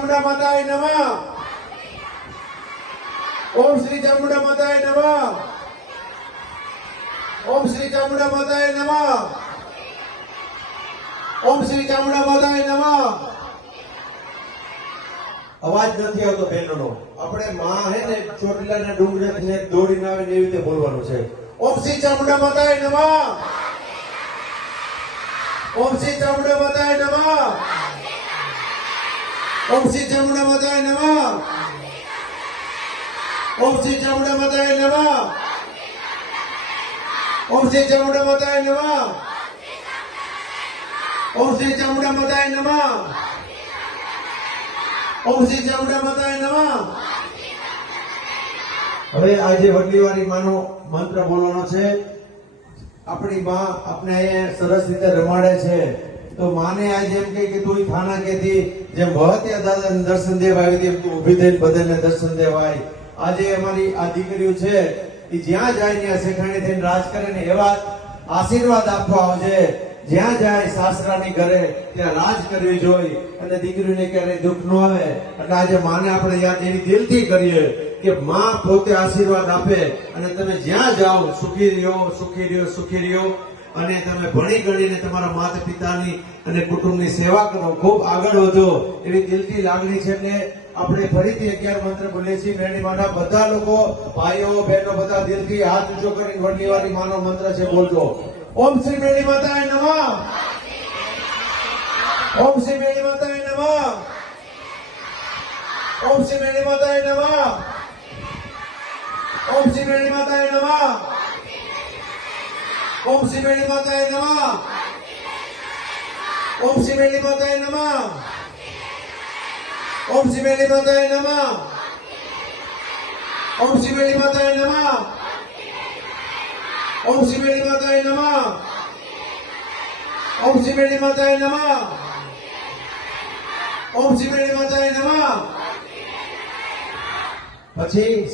ચામુંડા માતાય નમઃ. ઓમ શ્રી ચામુંડા માતાય નમઃ. ઓમ શ્રી ચામુંડા માતાય નમઃ. ઓમ શ્રી ચામુંડા માતાય નમઃ. અવાજ નથી આવતો બહેનોનો. આપણે માં હે ને ચોટીલાના ડુંગરેથી દોડીને આવે ને એવી રીતે બોલવાનું છે. ઓમ શ્રી ચામુંડા માતાય નમઃ. ઓમ શ્રી ચામુંડા માતાય નમઃ. ઓમ શ્રી ચામુંડા માતાય નમઃ. ઓમ શ્રી ચામુંડા માતાય નમઃ. ઓમ શ્રી ચામુંડા માતાય નમઃ. ઓમ શ્રી ચામુંડા માતાય નમઃ. ઓમ શ્રી ચામુંડા માતાય નમઃ. હવે આજે વડલીવાળી માનો મંત્ર બોલવાનો છે. આપણી માં આપણે અહીંયા સરસ રીતે રમાડે છે તો માને આજે એમ કે તું થાના કેથી જેમ ભવત્યા દાદાને દર્શન દેવા આવી હતી તું ઊભી થઈને બધાને દર્શન દેવાય. આજે અમારી આ દીકરીઓ છે એ જ્યાં જાય ત્યાં શેખાણી થઈને રાજ કરે ને એવા આશીર્વાદ આપવા આવજે. જ્યાં જાય સાસરાની ઘરે ત્યાં રાજ કરવી જોઈએ અને દીકરીને ક્યારેય દુઃખ ન આવે. એટલે આજે માને આપણે યાદ એવી દિલથી કરીએ કે માં પોતે આશીર્વાદ આપે અને તમે જ્યાં જાઓ સુખી રહ્યો સુખી રહ્યો સુખી રહ્યો અને તમે ભણી ગણીને તમારા માતા પિતાની અને કુટુંબની સેવા કરો, ખૂબ આગળ વધો એવી દિલથી લાગણી છે. એટલે આપણે ફરીથી 11 મંત્ર બોલીએ છીએ. મેરડી માના બધા લોકો ભાઈઓ બહેનો બધા દિલથી હાથ ઊંચો કરીને વડલીવાળી માનો મંત્ર છે બોલજો. ઓમ શ્રી મેરડી માતાય નમઃ. ઓમ શ્રી મેરડી માતાય નમઃ. ઓમ શ્રી મેરડી માતાય નમઃ. ઓમ શ્રી મેરડી માતાય નમઃ. ઓમ શ્રી મેરડી માતાય નમઃ. ઓમ શ્રી મેરડી માતાય નમઃ. ઓમ શ્રી મેરડી માતાય નમઃ. ઓમ શ્રી મેરડી માતાય નમઃ. ઓમ શ્રી મેરડી માતાય નમઃ. ઓમ શ્રી મેરડી માતાય નમઃ. ઓમ શ્રી મેરડી માતાય નમઃ. પછી